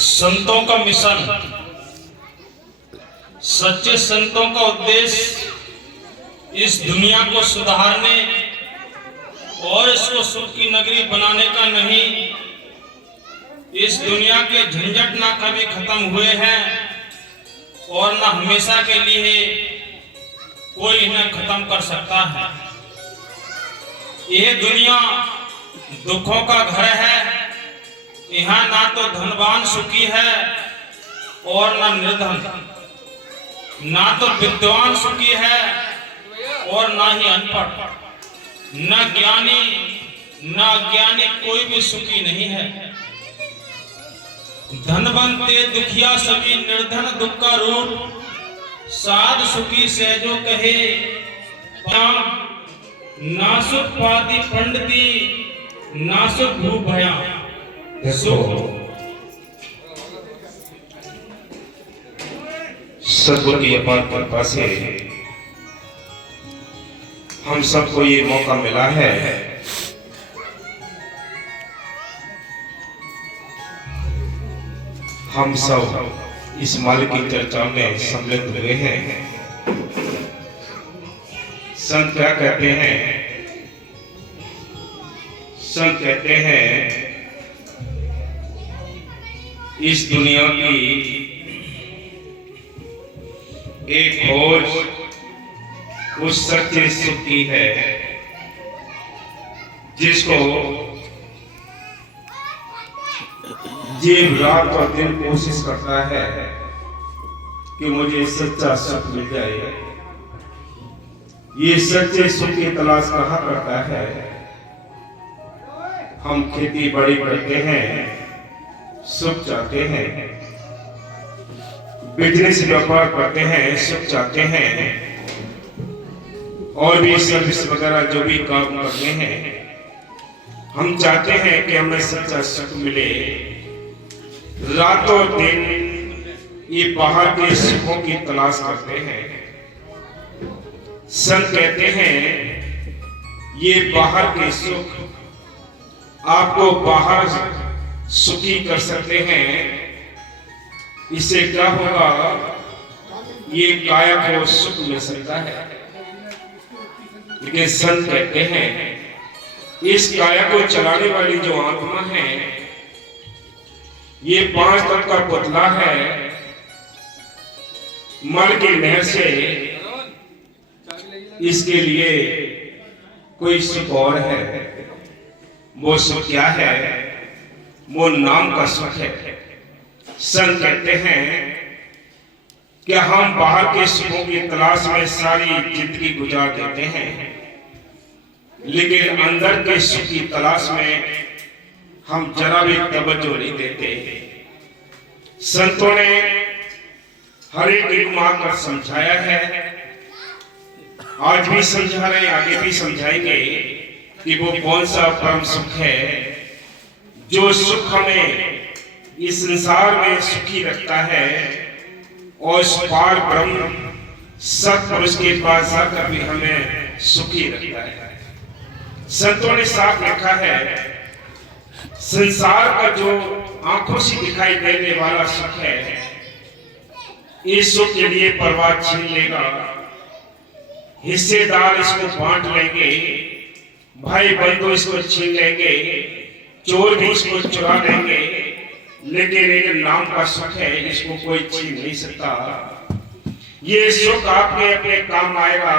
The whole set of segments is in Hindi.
संतों का मिशन, सच्चे संतों का उद्देश्य इस दुनिया को सुधारने और इसको सुख की नगरी बनाने का नहीं। इस दुनिया के झंझट ना कभी खत्म हुए हैं और ना हमेशा के लिए कोई इन्हें खत्म कर सकता है। यह दुनिया दुखों का घर है। यहाँ ना तो धनवान सुखी है और ना निर्धन, ना तो विद्वान सुखी है और ना ही अनपढ़, न ज्ञानी न अज्ञानी, कोई भी सुखी नहीं है। धनवंते दुखिया सभी, निर्धन दुख का रूप, साध सुखी सहजो कहे। नासुख पाति पंडिती, नासुख भू भया। सद्गुरु की अपार कृपा से हम सबको ये मौका मिला है हम सब इस माल की चर्चा में सम्मिलित हुए हैं। संत क्या कहते हैं? संत कहते हैं इस दुनिया की एक खोज उस सच्चे सुख की है जिसको जीव रात और दिन कोशिश करता है कि मुझे सच्चा सुख मिल जाए। ये सच्चे सुख की तलाश कहाँ करता है? हम खेती बाड़ी करते हैं, सुख चाहते हैं, बिजनेस व्यापार करते हैं, सुख चाहते हैं, और भी सर्विस वगैरह जो भी काम करते हैं, हम चाहते हैं कि हमें सच्चा सुख मिले। रातों दिन ये बाहर के सुखों की तलाश करते हैं। संत कहते हैं ये बाहर के सुख आपको बाहर सुखी कर सकते हैं। इससे क्या होगा? ये काया को सुख मिल सकता है, लेकिन संत कहते हैं इस काया को चलाने वाली जो आत्मा है ये 5 तत्व का पुतला है। मल की नहर से इसके लिए कोई सुख और है। वो सुख क्या है? वो नाम का सुख है। संत कहते हैं कि हम बाहर के सुखों की तलाश में सारी जिंदगी गुजार देते हैं, लेकिन अंदर के सुख की तलाश में हम जरा भी तवज्जो नहीं देते। संतों ने हर एक मार्ग समझाया है, आज भी समझा रहे, आगे भी समझाएंगे कि वो कौन सा परम सुख है जो सुख हमें इस संसार में सुखी रखता है और इस पार ब्रह्म सत्पुरुष के पास जाकर भी हमें सुखी रखता है। संतों ने साफ लिखा है संसार का जो आंखों से दिखाई देने वाला सुख है, इस सुख के लिए परवाह छीन लेगा, हिस्सेदार इसको बांट लेंगे, भाई बंधु इसको छीन लेंगे, चोर भी इसको चुरा लेंगे, लेकिन एक नाम का सुख है, इसको कोई छीन नहीं सकता। ये सुख आपके अपने काम आएगा,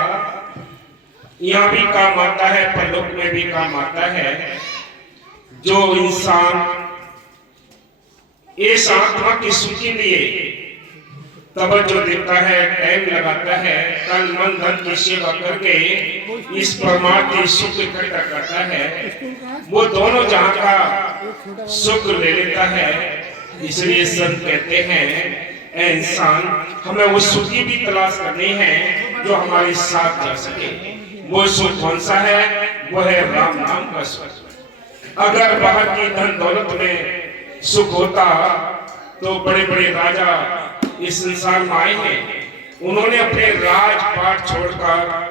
यहाँ भी काम आता है, परलोक में भी काम आता है। जो इंसान इस आत्मा की सुख के लिए तवज्जो देता है, टाइम लगाता है, तन मन धन की सेवा करके इस परमात्मा सुख इकट्ठा करता है, वो दोनों जहां का सुख ले लेता है। इसलिए संत कहते हैं ऐ इंसान, हमें वो सुख की भी तलाश करनी है जो हमारे साथ जा सके। वो सुख कौन सा है? वो है राम नाम का सुख। अगर बाहर की धन दौलत में सुख होता तो बड़े बड़े राजा इस संसार में आए हैं, उन्होंने अपने राजपाट छोड़कर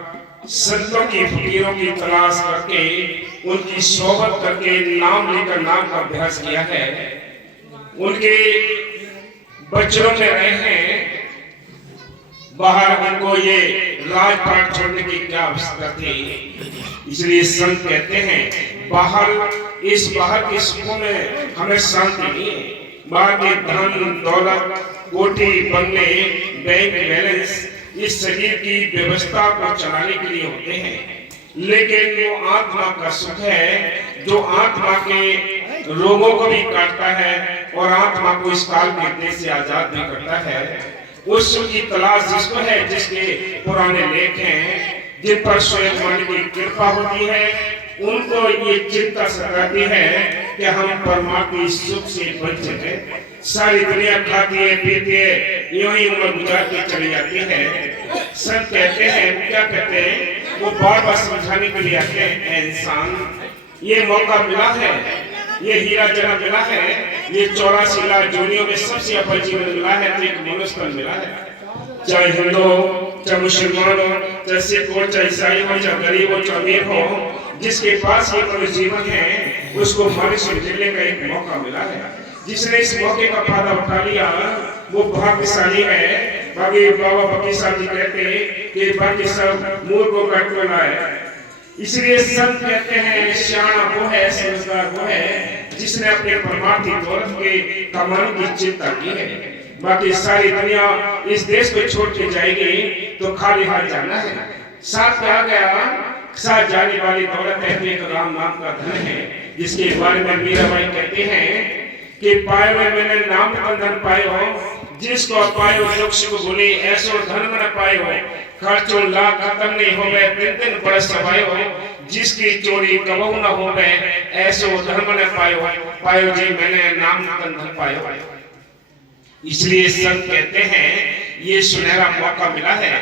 संतों की फकीरों की तलाश करके उनकी सोहबत करके नाम लेकर नाम का अभ्यास किया है। उनके बच्चों में रहे हैं, बाहर उनको ये राजपाट छोड़ने की क्या आवश्यकता थी। इसलिए संत कहते हैं बाहर के सुखों में हमें शांति नहीं है। बाहर के धन दौलत, कोठी बंगले, बैंक बैलेंस इस शरीर की व्यवस्था को चलाने के लिए होते हैं, लेकिन वो आत्मा का सुख है जो आत्मा के रोगों को भी काटता है और आत्मा को इस काल के देश से आजाद भी करता है। उस सुख की तलाश जिसको है, जिसके पुराने लेख हैं, जिन पर स्वयं मन की कृपा होती है, उनको ये चिंता सताती है कि हम परमात्मा इस सुख से वंचित हैं। सारी दुनिया खाती है पीती है, यूं ही उम्र गुजार के चली जाती है। सब कहते हैं, क्या कहते हैं, वो बार बार समझाने के लिए आते हैं, इंसान ये मौका मिला है, ये हीरा जना मिला है, ये 84 लाख जोनियों में सबसे अव्वल जीवन मिला है, तो एक मनुष्य तन मिला है। चाहे हिंदू हो, चाहे मुसलमान हो, चाहे सिख हो, चाहे ईसाई हो, चाहे गरीब हो, चाहे अमीर हो, जिसके पास ये मनुष्य जीवन है उसको मालिक से मिलने का एक मौका मिला है। जिसने इस मौके का फायदा उठा लिया वो भाग्यशाली है। बाकी बाबा बकी साहब जी कहते हैं कि बाकी सब मूर्खों का टोला है। इसलिए संत कहते हैं सियाना वो है, समझदार वो है जिसने अपने परमार्थी दौलत के कमाने की चिंता की है। बाकी सारी दुनिया इस देश को छोड़ के जाएगी तो खाली हाथ जाना है। साथ में आ गया, साथ जाने वाली दौलत है एक राम नाम का धन है, जिसके बारे में मीराबाई कहते हैं कि पाए में मैंने नाम धन पाए हो, जिसको पाए हो दुख सुख भूले, ऐसो धन में पाए हो, खर्चो लाख खत्म नहीं हो गए, दिन दिन बरस सवाए हो, जिसकी चोरी कबहू न हो गए, ऐसो धर्म न पायो, पायो जी मैंने नाम धन पायो। इसलिए संत कहते हैं ये सुनहरा मौका मिला है,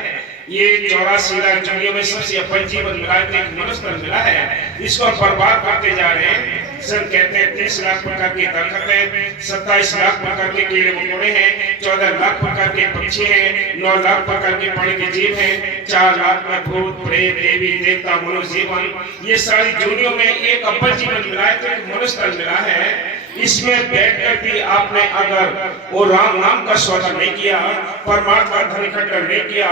ये 84 लाख जोनियों में सबसे अपन जीवन मिला है, एक मनुष्य मिला है, इसको बर्बाद करते जा रहे हैं। संत कहते हैं 30 लाख प्रकार के दरखत हैं, 27 लाख प्रकार के कीड़े मकोड़े हैं, 14 लाख प्रकार के पक्षी हैं, 9 लाख प्रकार के पानी के जीव हैं, 4 लाख में भूत प्रेत देवी देवता मनुष्य जीवन, ये सारी जोनियों में एक अपन जीवन मिला है, तो एक मनुष्य मिला है। इसमें बैठकर भी आपने अगर वो राम नाम का सौदा नहीं किया, परमात्मा धन इकट्ठा नहीं किया,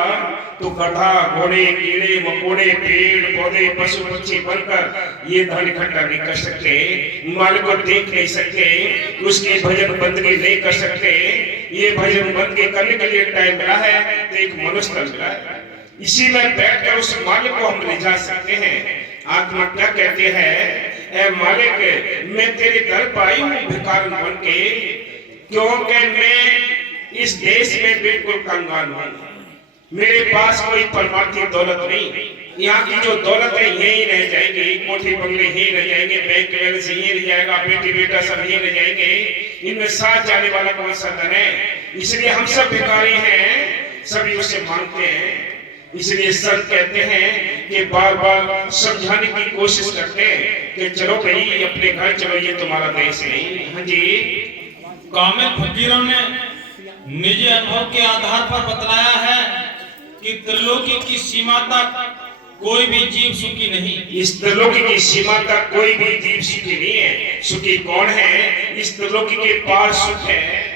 तो गधा घोड़े कीड़े मकोड़े पेड़ पौधे पशु पक्षी बनकर ये धन इकट्ठा नहीं कर सकते, मालिक को देख नहीं सकते, उसकी भजन बंदगी नहीं कर सकते। ये भजन बंदगी करने के लिए टाइम मिला है, तो एक मनुष्य मिला है, इसी में बैठकर उस मालिक को हम ले जा सकते हैं। आत्मा क्या कहते हैं, ऐ मालिक मैं तेरे दर पर आई हूँ भिखारी बन के, क्योंकि मैं इस देश में बिल्कुल कंगाल हूँ, मेरे पास कोई परमार्थी दौलत नहीं। यहाँ की जो दौलत है यही रह जाएगी, कोठी बंगले यही रह जाएंगे, बैंक बैलेंस यही रह जाएगा, बेटी बेटा सब यही रह जाएंगे, इनमें साथ जाने वाला कौन सा धन है। इसलिए हम सब भिखारी हैं, सभी उसे मांगते हैं। इसलिए संत कहते हैं कि बार बार समझाने की कोशिश करते हैं कि चलो भाई अपने घर चलो, ये तुम्हारा देश नहीं। हाँ जी, कामिल फकीरों ने निजी अनुभव के आधार पर बतलाया है कि त्रिलोकी की सीमा तक कोई भी जीव सुखी नहीं। इस त्रिलोकी की सीमा तक कोई भी जीव सुखी नहीं है। सुखी कौन है? इस त्रिलोकी के पार सुख है,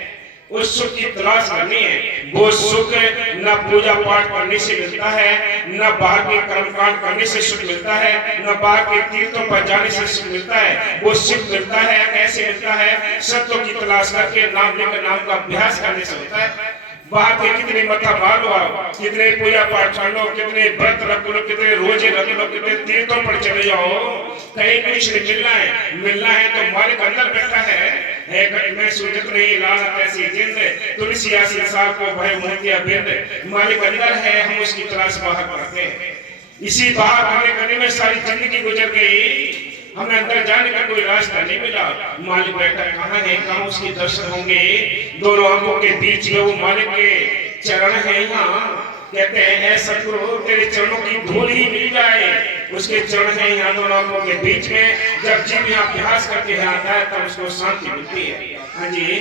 उस सुख की तलाश करनी है। वो सुख न पूजा पाठ करने से मिलता है, न बाहर के कर्मकांड करने से सुख मिलता है, न बाहर के तीर्थों पर जाने से सुख मिलता है। वो सुख मिलता है, कैसे मिलता है? सत्यों की तलाश करके नाम लेकर नाम का अभ्यास करने से होता है। बाहर के कितने मथा मार लो, कितने पूजा पाठ कर लो, कितने व्रत रख लो, कितने रोजे रख लो, कितने तीर्थों पर चले जाओ, कहीं कुछ नहीं मिलना है तो मालिक अंदर बैठा है घट में सूरत नहीं लाल ऐसी जिंद, तुलसी आसी साल को भय मोतिया बिंद, मालिक अंदर है, हम उसकी तलाश बाहर करते हैं। इसी बाहर करने में सारी जिंदगी गुजर गई, हमें अंदर जाने का कोई रास्ता नहीं मिला। मालिक बैठा कहाँ है, कहाँ उसके दर्शन होंगे? दोनों आंखों के बीच में वो मालिक के चरण है। यहाँ कहते हैं सतगुरु तेरे चरणों की धूल ही मिल जाए, उसके चरण है यहाँ दोनों आंखों के बीच में। जब जीव यहाँ अभ्यास करके आता है तब उसको शांति मिलती है। हाँ जी,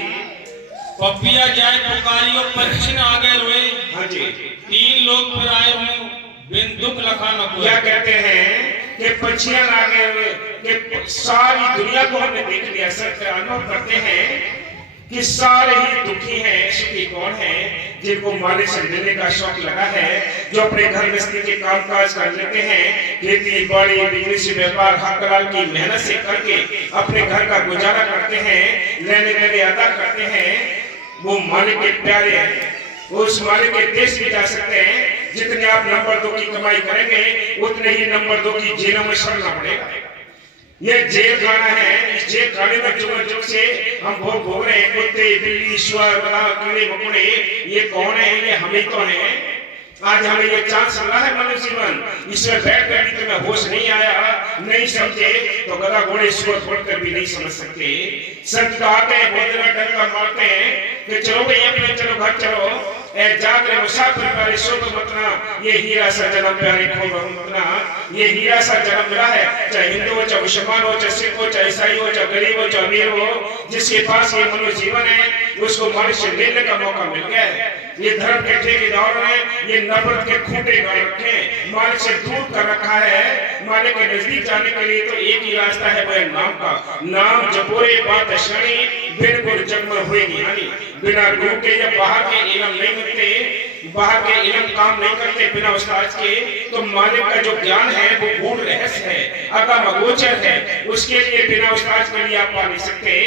पपिया जाए पुकारियो पक्षी आ गए रोए। हाँ जी, 3 लोग फिर आए हूँ बिन दुख लखा न कोई। क्या कहते हैं कि पक्षियां आ गए हुए, कि सारी दुनिया को हमने देख लिया। सत्य अनुभव करते हैं कि सारे ही दुखी हैं। सुखी कौन है? जिनको मालिक से मिलने का शौक लगा है, जो अपने घर गृहस्थी के काम काज कर लेते हैं, खेती बाड़ी बिजनेस व्यापार हक हलाल की मेहनत से करके अपने घर का गुजारा करते हैं, लेने देने अदा करते हैं, वो मालिक के प्यारे हैं। उस मालिक के देश भी जा सकते हैं। जितने आप नंबर 2 की कमाई करेंगे उतने ही नंबर 2 की जेलों में सड़ना पड़ेगा। ये जेल खाना है। इस जेल खाने में जुग से हम भोग रहे हैं। कुत्ते बिल्ली ईश्वर कीड़े मकोड़े, ये कौन है? ये हम ही तो हैं। आज हमें ये चांस मिला है मनुष्य जीवन, इसमें बैठ कर भी तुम्हें होश नहीं आया, नहीं समझे तो गधा घोड़े सुअर छोड़कर भी नहीं समझ सकते। संत आते हैं बहुत डंका मारते हैं कि चलो भाई अपने चलो घर चलो, जाग रहे मुसाफिर प्यारे शोक मतना, ये हीरा सा जन्म प्यारे खोल मतना। ये हीरा सा जन्म मिला है, चाहे हिंदू हो, चाहे मुसलमान हो, चाहे सिख हो, चाहे ईसाई हो, चाहे गरीब हो, चाहे अमीर हो, जिसके पास ये मनुष्य जीवन है उसको मालिक से मिलने का मौका मिल गया है। ये धर्म के ठेकेदार ने ये नफरत के खूंटे गाड़ रखे, मालिक से दूर कर रखा है। मालिक के नजदीक जाने के लिए तो एक ही रास्ता है, वह नाम का। नाम जपोरे बात शनि, बिल्कुल जग में हुएगी हानि। बिना गुरु के या बाहर के इल्म नहीं मिलते, बाहर के इल्म काम नहीं करते बिना उस्ताद के, तो मालिक का जो ज्ञान है वो गूढ़ रहस्य है, अगम अगोचर है। उसके लिए बिना उस्ताद के लिए आप पा नहीं सकते।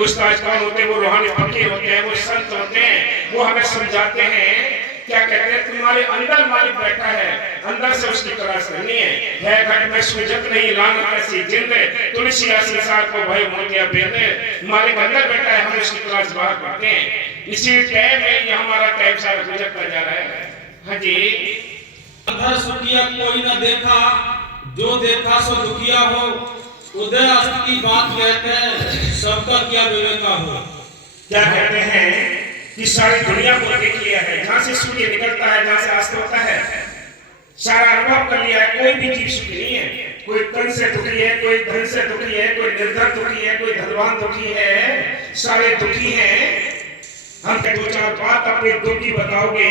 उस्ताद कौन होते हैं? वो रूहानी फकीर होते हैं, वो संत होते हैं, वो हमें समझाते हैं। क्या कहते हैं? तुम्हारे अंदर मालिक बैठा है, अंदर से उसकी तलाश करनी है। घट में सुजत नहीं लान ऐसी जिंद, तुलसी संसार को भय मोतिया बेद। मालिक अंदर बैठा है, हम उसकी तलाश बाहर करते हैं। इसी टाइम में ये हमारा टाइम सारा गुजरता जा रहा है। हाँ जी। अंधर सुखिया कोई न देखा, जो देखा सो दुखिया हो। उदय अस्त की बात कहते हैं, सबका क्या विवेका हो। क्या कहते हैं कि सारी दुनिया को देख लिया है, जहाँ से सूर्य निकलता है, जहाँ से अस्त होता है, सारा अनुभव कर लिया है। कोई भी जीव सुखी नहीं है। कोई तन से दुखी है, कोई धन से दुखी है, कोई निर्धन दुखी है, कोई धनवान दुखी है, सारे दुखी हैं। हम दो चार बात अपने दुख की बताओगे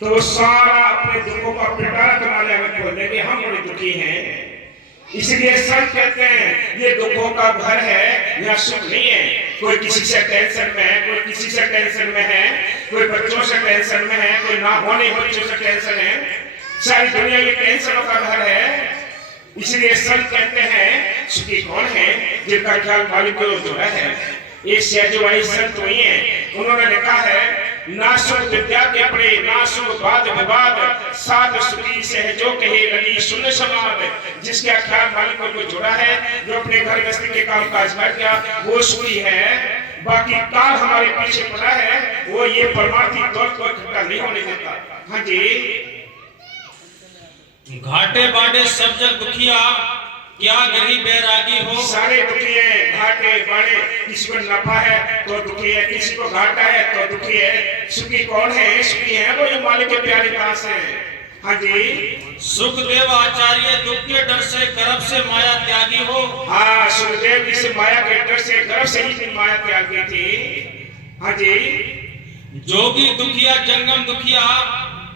तो सारा अपने दुखों का पिटारा तुम्हारे आगे खोल देंगे, हम बड़े दुखी हैं। इसलिए सब कहते हैं ये दुखों का घर है, यहाँ सुख नहीं है। कोई किसी से टेंशन में है, कोई किसी से टेंशन में है, कोई बच्चों से टेंशन में है, कोई ना होने बच्चों से टेंशन है। सारी दुनिया ये टेंशनों का घर है। इसलिए सब कहते हैं सुखी कौन है? जिनका ख्याल मालिक को जोड़ा है। एक सहजवाई संत हुई हैं, उन्होंने लिखा है ना सुख विद्या के पड़े, ना सुख वाद विवाद, साध सुखी सहजो कहे लगी सुन समाद। जिसका ख्याल मालिक को जोड़ा है, जो अपने घर गृहस्थी के काम काज कर गया, वो सुखी है। बाकी काल हमारे पीछे पड़ा है, वो ये परमार्थी तौर को इकट्ठा नहीं होने देता। हाँ जी। घाटे बाटे सब जग दुखिया, क्या गरीब बैरागी हो। सारे दुखी है, घाटे बाटे। किसी को नफा है तो दुखी है, किसी को घाटा है तो दुखी है। सुखी कौन है? सुखी है वो जो मालिक के प्यारे दास हैं। हाँ जी। सुखदेव आचार्य दुख के डर से गर्भ से माया त्यागी हो। हाँ, सुखदेव जी से माया के डर से गर्भ से ही माया त्यागी थी। हाँ जी। जोगी दुखिया जंगम दुखिया,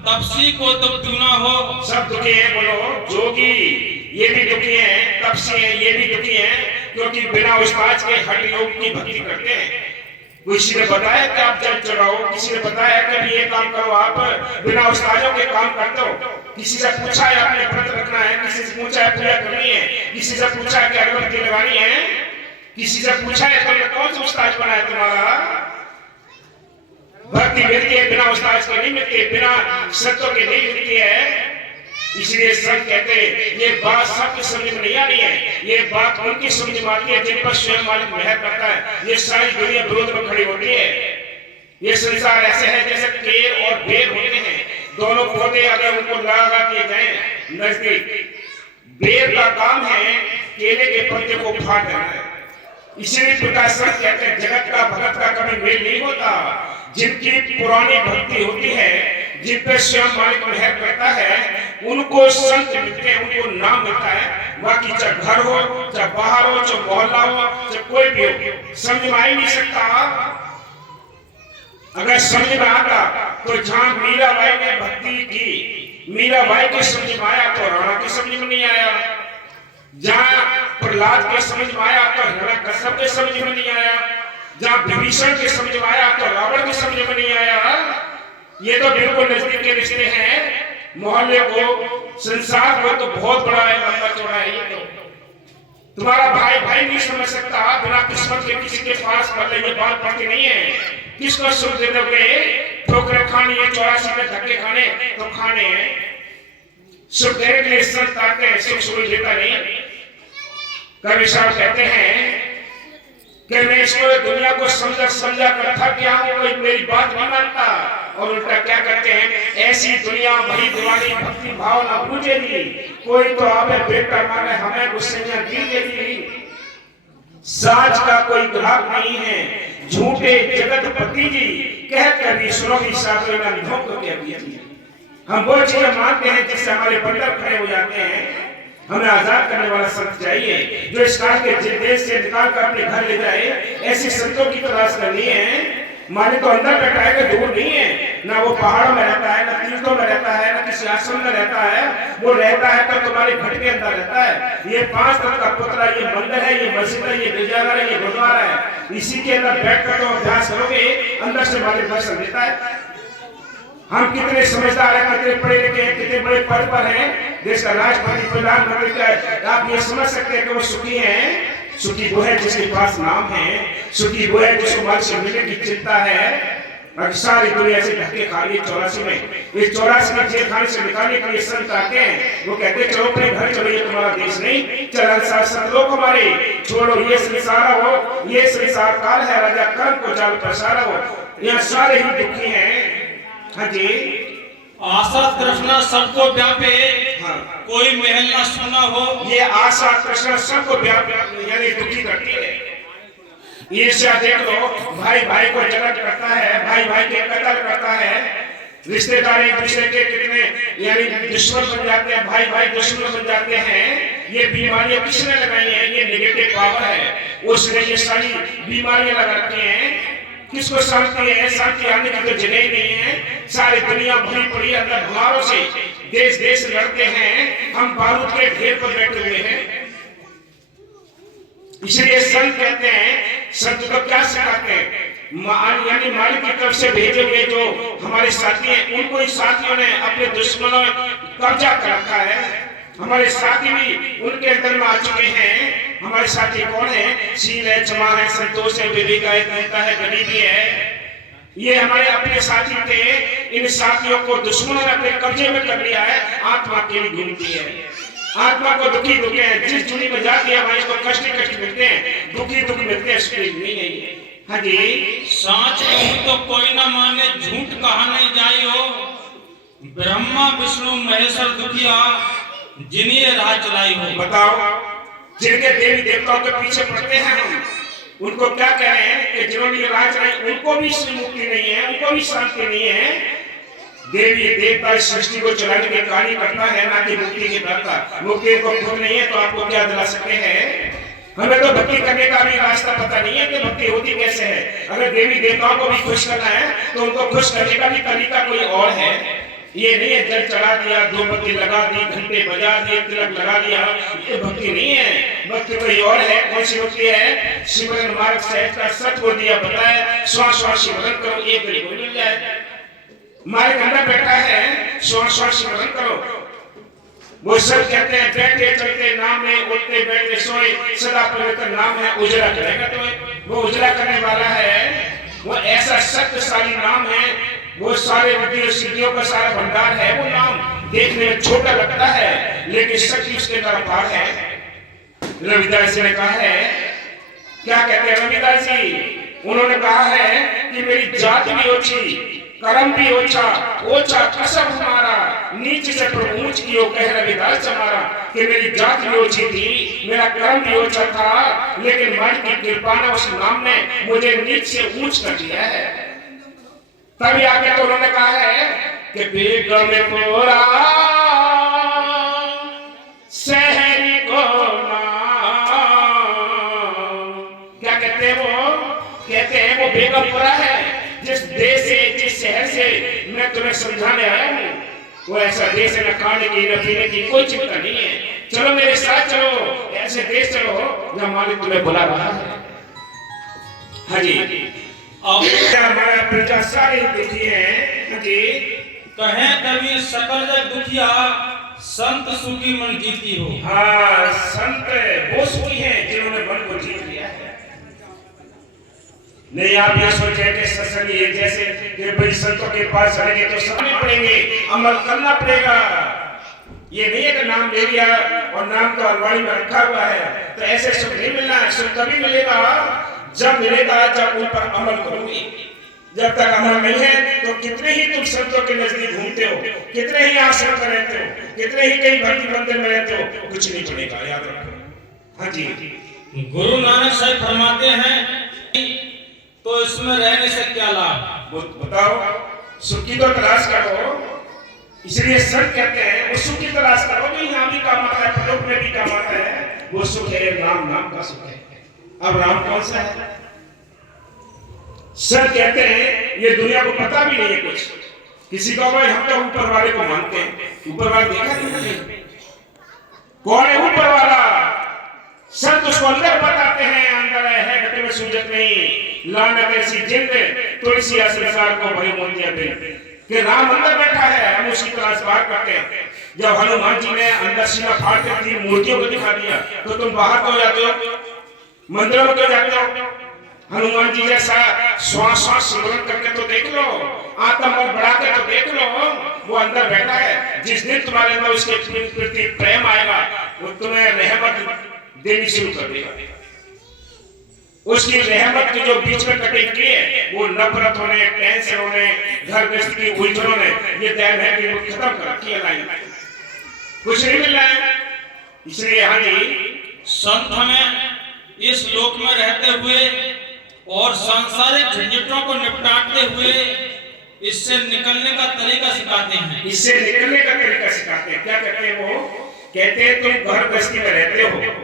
तपसी को दुख दूना हो। सब दुखी है, बोलो। जोगी ये भी दुखी है, तपसी है ये भी दुखी है, क्योंकि बिना उस्ताद के हठ योग की भक्ति करते हैं। किसी ने बताया कि आप जल चढ़ाओ, किसी ने बताया कि ये काम करो, आप बिना उस्तादों के काम करते हो। किसी से पूछा है आपने व्रत रखना है, किसी से पूछा है पूजा करनी है, किसी से पूछा है कि अगरबत्ती लगानी है, किसी से पूछा है तुमने कौन सा उस्ताद बनाया तुम्हारा। भक्ति मिलती है बिना उस्ताद के नहीं मिलती, बिना सत्यों के नहीं मिलती है। इसलिए सब कहते हैं ये बात सबकी समझ में नहीं आ रही है, ये बात उनकी समझ में आती है जिन पर स्वयं मालिक मेहर करता है। ये सारी दुनिया विरोध में खड़ी होती है। ये संसार ऐसे है जैसे केर और बेर होते हैं, दोनों पौधे अगर उनको लगा दिए जाए नजदीक, बेर का काम है केले के पत्ते को फाड़ देना है। इसीलिए प्रकाश सर कहते हैं जगत का भगत का कभी मेल नहीं होता। जिनकी पुरानी भक्ति होती है, जिन पे स्वयं मालिक मेहर करता है, उनको संत मिलते हैं, उनको नाम मिलता है। बाकी चाहे घर हो, चाहे बाहर हो, चाहे मोहल्ला हो, चाहे कोई भी हो, समझ में आ ही नहीं सकता। अगर समझ में आता तो जहां मीराबाई ने भक्ति की, मीराबाई के समझ में आया तो राणा के समझ में नहीं आया। जहां प्रहलाद के समझ में आया तो हिरण्यकश्यप के समझ में नहीं आया। जहां विभीषण के समझ में आया तो रावण के समझ में नहीं आया। ये तो बिल्कुल नजदीक के रिश्ते हैं, मोहल्ले को, संसार को तो बहुत बड़ा है, लंबा चौड़ा है। ये तो तुम्हारा भाई भाई नहीं समझ सकता बिना किस्मत के किसी के पास, मतलब ये बात पड़ती नहीं है। किसको सुख दे दोगे? ठोकरें खानी है, 84 में धक्के खाने तो खाने हैं। सुख देने के लिए संत आते हैं, सुख सुख लेता नहीं। कवि साहब कहते हैं कि मैं इसको दुनिया को समझा कर था क्या हूं, कोई मेरी बात नहीं मानता। और उल्टा क्या करते हैं, ऐसी दुनिया भरी दीवानी भक्ति भाव ना पूजेगी, कोई तो आवे बेटा माने हमें गुस्सेयां दीजेगी। साच का कोई ग्राहक नहीं है, झूठे जगत पति जी, कह कर भी सुनो भी साधु ना धोखो के अभी। हम वो चीजें मानते हैं जिससे हमारे बंधन खड़े हो जाते हैं। हमें आजाद करने वाला संत चाहिए जो इस काल के देश से निकाल कर अपने घर ले जाए। ऐसे संतों की तलाश करनी है। माने तो अंदर बैठा है, दूर नहीं है। ना वो पहाड़ों में रहता है, ना तीर्थों में रहता है, ना किसी आश्रम में रहता है। वो रहता है तो तुम्हारे घर के अंदर रहता है। ये 5 तत्व का पुतला, ये मंदिर है, ये मस्जिद है, ये गिरजाघर है, ये गुरुद्वारा है। इसी के अंदर बैठकर तो अभ्यास करोगे, अंदर से मालिक दर्शन देता है। हम कितने समझदार हैं, कितने पढ़े लिखे हैं, कितने बड़े पद पर हैं, देश का राष्ट्रपति प्रधानमंत्री का, आप ये समझ सकते हैं कि वो सुखी हैं। सुखी वो है जिसके पास नाम है, सुखी वो है जिसको माल से मिलने की चिंता है। सारी दुनिया से धक्के खा रही है 84 में। इस 84 में जेल खाने से निकालने के लिए संत आते हैं। वो कहते हैं चलो अपने घर चलो, ये तुम्हारा देश नहीं, चल संतलोक हमारे छोड़ो, ये संसार हो, ये संसार काल है, राजा कर्म को जाल प्रसार हो। यहाँ सारे ही दुखी हैं। हाँ जी, आशा तृष्णा सबको व्यापे, हाँ। कोई महल ना सुना हो। ये आशा तृष्णा सबको यानी दुखी करती है। ईर्ष्या देख लो, भाई भाई को जलन करता है, भाई भाई के कत्ल करता है, रिश्तेदार एक दूसरे के कितने यानी दुश्मन बन जाते हैं, भाई भाई दुश्मन बन जाते हैं। ये बीमारियां किसने लगाई हैं? ये नेगेटिव पावर है, उसने ये सारी बीमारियां लगा रखी हैं। किसको शांति है? शांति आने की तो जगह ही नहीं है। सारी दुनिया भरी पड़ी अंदर हमारों से, देश देश लड़ते हैं, हम बारूद के ढेर पर बैठे हुए हैं। इसलिए संत कहते हैं, संत तो क्या सिखाते हैं, यानी मालिक की तरफ से भेजे हुए जो हमारे साथी हैं, उनको ही साथियों ने अपने दुश्मनों कब्जा कर रखा है। हमारे साथी भी उनके अंदर में आ चुके हैं। हमारे साथी कौन है? शील है, क्षमा है, संतोष है, विवेक है, दयालुता है, गरीबी है। ये हमारे अपने साथी थे। इन साथियों को दुश्मनों ने अपने कब्जे में कर लिया है। आत्मा अकेली घूमती है, आत्मा को दुखी दुखी है। जिस दुनिया में जाती है वहां इसको कष्ट कष्ट मिलते हैं, दुखी दुख मिलते हैं, सुखी नहीं है। हाँ जी, साच कहूं तो कोई ना माने, झूठ कहा नहीं जाई हो। ब्रह्मा विष्णु महेश्वर दुखिया, जिन्हें राह चलाई हो। बताओ, जिनके देवी देवताओं के पीछे पड़ते हैं हम, उनको क्या कह रहे हैं कि जिन्होंने ये राह चलाई उनको भी मुक्ति नहीं है, उनको भी शांति नहीं है। देवी देवता इस सृष्टि को चलाने के कार्य करता है, ना कि मुक्ति की दाता। मुक्ति को खुद नहीं है तो आपको क्या दिला सकते हैं? हमें तो भक्ति करने का भी रास्ता पता नहीं है कि भक्ति होती कैसे है। अगर देवी देवताओं को भी खुश करना है तो उनको खुश करने का भी तरीका कोई और है। ये नहीं है जल चढ़ा दिया, धूपबत्ती लगा दी, घंटे बजा दिए, तिलक लगा दिया, ये भक्ति नहीं है। भक्ति कोई और है। कौन सी भक्ति है? सिमरन मार्ग सहज का सत हो दिया बताया, श्वास श्वास सिमरन करो, एक गरीब मिल जाए। मालिक अंदर बैठा है, श्वास श्वास सिमरन करो। वो सब कहते हैं बैठे चलते नाम है, उठते बैठते सोए सदा पवित्र नाम है, उजला करेगा तो वो उजला करने वाला है। वो ऐसा शक्तिशाली नाम है, वो सारे विद्या सिद्धियों का सारा भंडार है। वो नाम देखने में छोटा लगता है लेकिन शक्ति उसके अंदर अपार है। रविदास जी ने कहा है, क्या कहते हैं रविदास जी? उन्होंने कहा है कि मेरी जात भी ओछी, कर्म भी ओछा, ओछा कसब हमारा, नीच से प्रभु ऊंच कियो कह रविदास हमारा। कि मेरी जात भी ओछी थी, मेरा कर्म भी ओछा था, लेकिन मन की कृपा ने उस नाम ने मुझे नीच से ऊंच कर दिया है। तभी आके तो उन्होंने कहा है कि बेगम कोरा शहरी को क्या कहते हैं? वो कहते हैं वो बेगमपुरा है। जिस देश से, जिस शहर से मैं तुम्हें समझाने आया हूँ, वो ऐसा देश है न खाने की न पीने की कोई चिंता नहीं है। चलो मेरे साथ चलो, ऐसे देश चलो जहाँ मालिक तुम्हें बुला रहा है। हाँ जी। अब हमारा प्रजा सारी दुखी है। हाँ जी। कहे कभी सकल जग दुखिया संत सुखी मन जीती हो। हाँ, संत वो सुखी हैं जिन्होंने मन को जीत लिया है। नहीं आप ये सोचे कि सत्संग ये जैसे कि भाई संतों के पास जाएंगे तो समझ पड़ेंगे, अमल करना पड़ेगा। ये नहीं है कि नाम ले लिया और नाम तो अलमारी में रखा हुआ है तो ऐसे सुख नहीं मिलना है। सुख तभी मिलेगा जब मिलेगा जब उन पर अमल करोगे। जब तक अमल नहीं है तो कितने ही तुम संतों के नजदीक घूमते हो, कितने ही आश्रम में रहते हो, कितने ही कई भक्ति मंदिर में रहते हो, कुछ नहीं बनेगा, याद रखो। हाँ जी। गुरु नानक साहब फरमाते हैं तो इसमें रहने से क्या लाभ। बताओ, सुख की तो तलाश करो। इसलिए संत कहते हैं वो सुख की तलाश करो जो यहाँ भी काम आता है, प्रलोक में भी काम आता है। वो सुख है राम नाम का सुख है। अब राम कौन सा है? संत कहते हैं ये दुनिया को पता भी नहीं है कुछ। किसी को भाई हम तो ऊपर वाले को मानते हैं, ऊपर वाला देखा नहीं, कौन है ऊपर वाला? संत उसको अंदर बताते हैं, अंदर है घटे में सूझत नहीं, लानत ऐसी जिंद तुलसी संसार को भय मोतिया बिन कि राम अंदर बैठा है, हम उसकी तलाश बाहर करते हैं। जब हनुमान जी ने अंदर सीना फाड़ कर तीन मूर्तियों को दिखा दिया तो तुम बाहर क्यों जाते हो, मंदिरों में क्यों जाते हो? हनुमान जी जैसा श्वास श्वास सिमरन करके तो देख लो, आत्मबल बढ़ा के तो देख लो, वो अंदर बैठा है। जिस दिन तुम्हारे अंदर उसके प्रति प्रेम आएगा वो तुम्हें रहमत देनी शुरू कर देगा। उसकी रहमत की जो बीच में कटी की है वो नफरत होने, टेंशन होने, घर गृहस्थ की उलझनों ने ये दैन है कि वो खत्म कर रखी है लाइन, कुछ नहीं मिल रहा है। इसलिए हाँ जी, संत हमें इस लोक में रहते हुए और सांसारिक झंझटों को निपटाते हुए इससे निकलने का तरीका सिखाते हैं। इससे निकलने का तरीका सिखाते हैं। क्या कहते हैं वो? कहते हैं तुम घर गृहस्थी में रहते हो,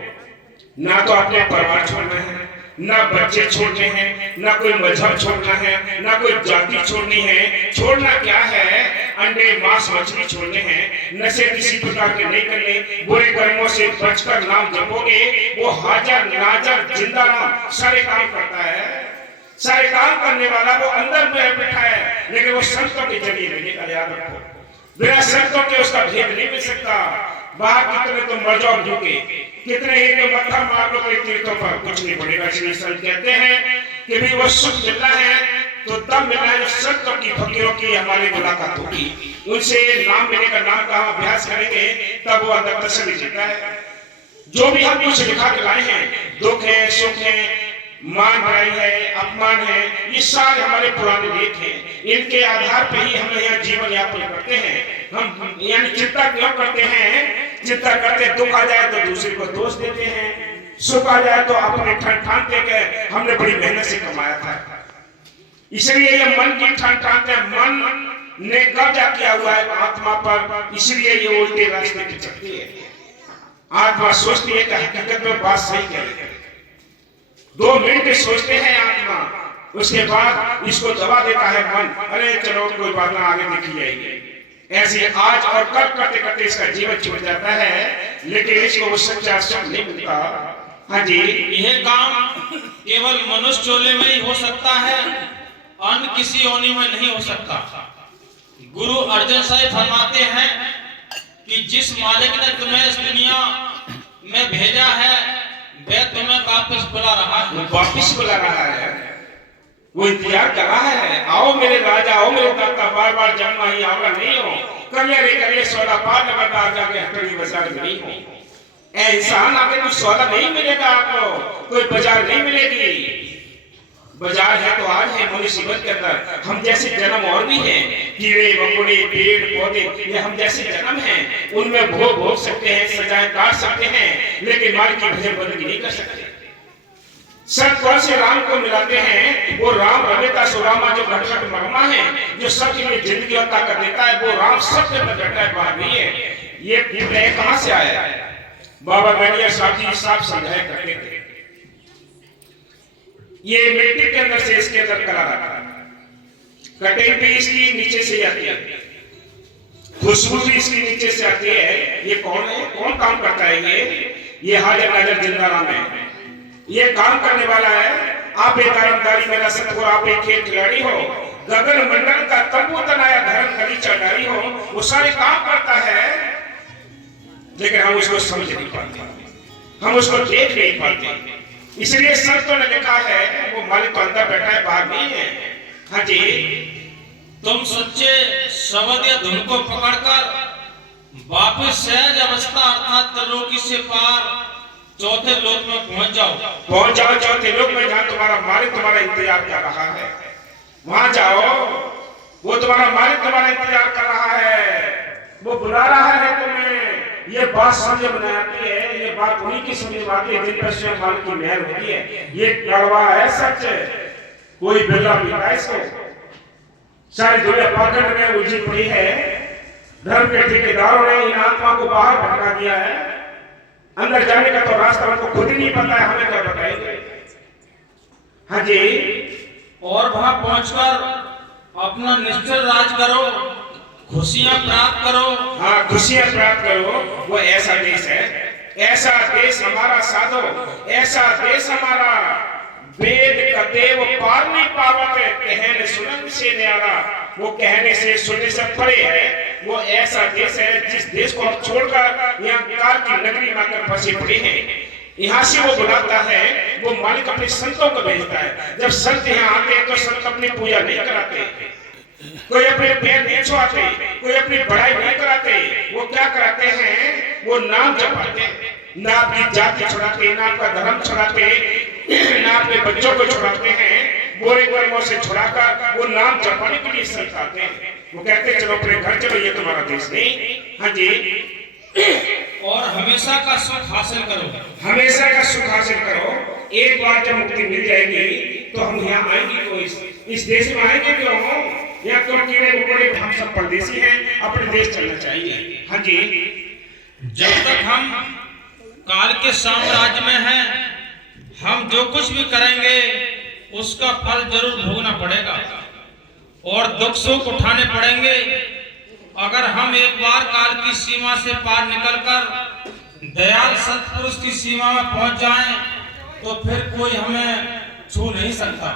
ना तो अपने परिवार छोड़ना है, ना बच्चे छोड़ने हैं, ना कोई मजहब छोड़ना है, ना कोई जाति छोड़नी है। छोड़ना क्या है? अंडे मांस मछली छोड़ने हैं, नशे किसी प्रकार के नहीं करने, बुरे कर्मों से बचकर नाम जपोगे वो हाजर नाजर जिंदा नाम सारे काम करता है। सारे काम करने वाला वो अंदर में बैठा है, लेकिन वो संतों के जरिए मिलेगा, याद रखो। बिना संतों के उसका भेद नहीं मिल सकता। बाहर कितने तो मर जाओ झुके, कितने ही तो मत्था मार लो कोई तीर्थों पर, कुछ नहीं पड़ेगा। इसलिए संत कहते हैं कि भी वो सुख मिलना है तो तब मिलना है संतों की फकीरों की हमारी मुलाकात होगी, उनसे नाम मिलेगा, नाम का हम अभ्यास करेंगे तब वो अंदर तसल्ली देता है। जो भी हम कुछ लिखा के लाए हैं, दुख है, सुख है, मान भाई है, अपमान है, ये सारे हमारे पुराने लेख हैं। इनके आधार पे ही हम यहाँ जीवन यापन करते हैं। हम यानी चिंता क्यों करते हैं? चिंता करते दुख आ जाए तो दूसरे को दोष देते हैं, सुख आ जाए तो अपने ठानते के हमने बड़ी मेहनत से कमाया था। इसलिए ये मन की ठानते, मन ने कब्जा किया हुआ है आत्मा पर, इसलिए ये उल्टे रास्ते पे चलती है। आत्मा सोचती है कि हकीकत में बात सही कह रही है, 2 मिनट सोचते हैं आत्मा, उसके बाद इसको दबा देता है मन, अरे चलो कोई बात ना, आगे देखी जाएगी। ऐसे आज और कल करते करते इसका जीवन छूट जाता है, लेकिन इसको वो सच्चा सुख नहीं मिलता। हाँ जी, यह काम केवल मनुष्य चोले में ही हो सकता है, अन्य किसी योनि में नहीं हो सकता। गुरु अर्जन साहिब फरमाते हैं कि जिस मालिक ने तुम्हें इस दुनिया में भेजा है वह तुम्हें वापस बुला रहा है। वो वापस बुला रहा है, वो इंतजार कर रहा है, आओ मेरे राजा, आओ मेरे दाता, बार बार जन्म ही आवा नहीं हो, करिए सौदा पार लगातार जाके हटड़ी बाजार में नहीं हो। ऐ इंसान आगे कुछ सौदा नहीं मिलेगा आपको, कोई बाजार नहीं मिलेगी। बाजार है तो आज है मुसीबत के अंदर। हम जैसे जन्म और भी हैं, कीड़े मकोड़े पेड़ पौधे, ये हम जैसे जन्म हैं, उनमें भोग सकते हैं, सजाएं काट सकते हैं, लेकिन माल की भजन बंदगी नहीं कर सकते। सब कौन से राम को मिलाते हैं? वो राम रमेता सुरामा जो घटघट मरमा है, जो सबके लिए जिंदगी और ताकत देता है, वो राम सबके अंदर बैठा है, बाहर नहीं है। ये प्रेम कहां से आया है? बाबा बैरिया साहब जी साफ समझाया करते थे, ये मिट्टी के अंदर से इसके अंदर कला रखा है, कटिंग भी इसकी नीचे से आती है, खुशबू भी इसकी नीचे से आती है। ये कौन है? कौन काम करता है? ये हाजिर नाजर जिंदा राम है। ये काम करने वाला है आप एक धर्मदारी मेरा सतगुरु, आप एक खेल खिलाड़ी हो, गगन मंडल का तंबू तनाया धर्म कली चढ़ाई हो, वो सारे काम करता है, लेकिन हम उसको समझ नहीं पाते, हम उसको देख नहीं पाते। इसलिए संतों ने लिखा है वो मालिक तो अंदर बैठा है, बाहर नहीं है। हाँ जी, तुम सच्चे शब्द या धुन को पकड़कर वापिस सहज अवस्था अर्थात त्रिलोकी से पार चौथे लोक में पहुंच जाओ चौथे लोक में, जहाँ तुम्हारा मालिक तुम्हारा इंतजार कर रहा है, वहां जाओ, वो तुम्हारा मालिक तुम्हारा इंतजार कर रहा है, वो बुला रहा है तुम्हें। ये बात समझ में आती है, ये बात उन्हीं की समझ में आती है जिन पर स्वयं मालिक की मेहर होती है। ये कड़वा है सच, कोई बिल्ला पीता इसको। सारी दुनिया पाखंड में उलझी पड़ी है, धर्म के ठेकेदारों ने इन आत्मा को बाहर भटका दिया है, अंदर जाने का तो रास्ता उनको खुद ही नहीं पता है, हमें क्या बताएंगे। हाँ जी, और वहां पहुंचकर अपना निश्चल राज करो, खुशियां प्राप्त करो। हाँ, खुशियां प्राप्त करो। वो ऐसा देश है, ऐसा देश हमारा साधो, ऐसा देश हमारा, वेद कदेव पार नहीं पावत, कहने सुनन से न्यारा, वो कहने से सुनने से परे है। वो ऐसा देश है जिस देश को हम छोड़कर यहाँ काल की नगरी में आकर फंसे पड़े हैं। यहाँ से वो बुलाता है, वो मालिक अपने संतों को भेजता है। जब संत यहाँ आते हैं तो संत अपनी पूजा नहीं कराते, कोई अपने पैर नहीं छुआते, कोई अपनी बड़ाई नहीं कराते। वो क्या कराते हैं, वो नाम जपाते, ना अपनी जाति छुड़ाते, ना आपका धर्म छुड़ाते, ना अपने बच्चों को छुड़ाते हैं। गोरे कर्मों से छुड़ाकर वो नाम जपाने के लिए संत आते हैं। वो कहते हैं चलो अपने घर चलो, ये तुम्हारा देश नहीं। हाँ जी, और हमेशा का सुख हासिल करो, हमेशा का सुख हासिल करो। एक बार जब मुक्ति मिल जाएगी तो हम यहाँ आएंगे, तो इस देश में आएंगे क्यों? यहाँ तो कीड़े मकोड़े, हम सब परदेसी हैं, अपने देश चलना चाहिए। हाँ जी, जब तक हम काल के साम्राज्य में हैं, हम जो कुछ भी करेंगे उसका फल जरूर भोगना पड़ेगा और दुख सुख उठाने पड़ेंगे। अगर हम एक बार काल की सीमा से पार निकलकर दयाल सत्पुरुष की सीमा में पहुंच जाएं, तो फिर कोई हमें छू नहीं सकता।